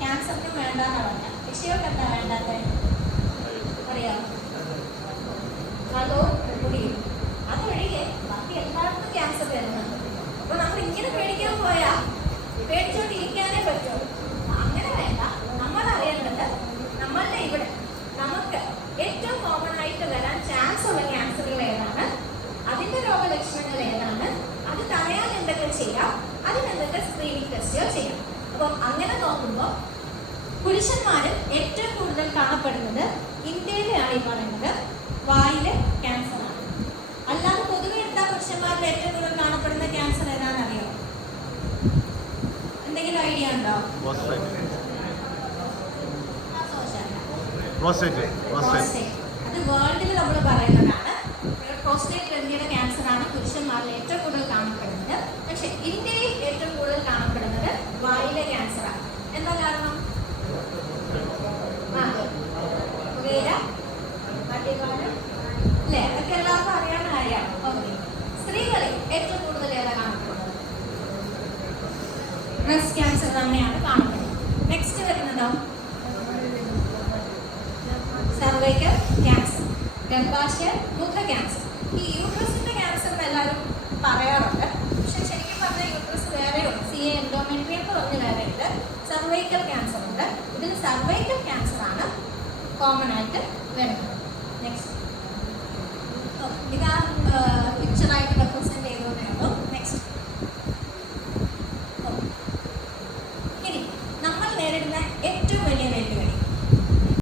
ക്യാൻസറിനും വേണ്ടെന്നാ പറഞ്ഞ. പക്ഷികൾക്ക് എന്താ വേണ്ടാത്ത? അറിയാം? അതോ അതൊഴികെ ബാക്കി എല്ലാവർക്കും ക്യാൻസർ വരുന്നുണ്ട് അപ്പൊ നമ്മൾ ഇങ്ങനെ പേടിക്കാൻ പോയാ? പേടിച്ചോണ്ടിരിക്കാനേ പറ്റൂ. അങ്ങനെ വേണ്ട. നമ്മൾ അറിയേണ്ടത് നമ്മളുടെ ഇവിടെ നമുക്ക് ഏറ്റവും കോമൺ ആയിട്ട് വരാൻ ചാൻസ് ഉള്ള ക്യാൻസറുകൾ ഏതാണ്? അതിന്റെ രോഗലക്ഷണങ്ങൾ ഏതാണ്? അത് തടയാൻ എന്തൊക്കെ ചെയ്യാം? അതിനെന്തൊക്കെ സ്ക്രീനിങ് ടെസ്റ്റുകൾ ചെയ്യാം? അപ്പം അങ്ങനെ നോക്കുമ്പോൾ പുരുഷന്മാരിൽ ഏറ്റവും കൂടുതൽ കാണപ്പെടുന്നത് ഇന്ത്യയിലാണ് ഈ പറയുന്നത് വായിലെ ക്യാൻസർ ആണ്. അല്ലാതെ പൊതുവെ എന്താ പുരുഷന്മാരിൽ ഏറ്റവും കൂടുതൽ കാണപ്പെടുന്ന ക്യാൻസർ ഏതാണെന്നറിയോ എന്തെങ്കിലും ഐഡിയ ഉണ്ടോ? അത് വേൾഡിൽ നമ്മൾ പറയുന്നതാണ് പ്രോസ്റ്റേറ്റ് ഗ്രന്ഥിയുടെ ക്യാൻസർ ആണ് പുരുഷന്മാരിൽ ഏറ്റവും കൂടുതൽ കാണപ്പെടുന്നത് പക്ഷെ ഇന്ത്യയിൽ ഏറ്റവും കൂടുതൽ കാണപ്പെടുന്നത് വായിലെ ക്യാൻസർ ആണ് എന്താ കാരണം ആ, പുകയില, മദ്യപാനം, അല്ലേ? അതൊക്കെ എല്ലാവർക്കും അറിയാവുന്ന ഏറ്റവും കൂടുതൽ ഏതാ കാണപ്പെടുന്നത്? ബ്രസ്റ്റ് ക്യാൻസർ തന്നെയാണ് കാണപ്പെടുന്നത്. നെക്സ്റ്റ് വരുന്നതോ സർവൈക്കൽ ക്യാൻസർ ഗർഭാശയ മുഖ ക്യാൻസർ ഈ യൂട്രസിന്റെ ക്യാൻസർ എല്ലാവരും പറയാറുണ്ട്. പക്ഷെ ശരിക്കും പറഞ്ഞാൽ യൂട്രസ് വേറെയുണ്ട് സി എ എൻഡോമെട്രി എന്ന് സർവൈക്കൽ ക്യാൻസർ ഉണ്ട്. ഇതിൽ സർവൈക്കൽ ക്യാൻസർ ആണ് കോമൺ ആയിട്ട് ഇതാ പിക്ചറായിട്ട് റെപ്രസെന്റ് ചെയ്തതേ നെക്സ്റ്റ് ഇനി നമ്മൾ നേരിടുന്ന ഏറ്റവും വലിയ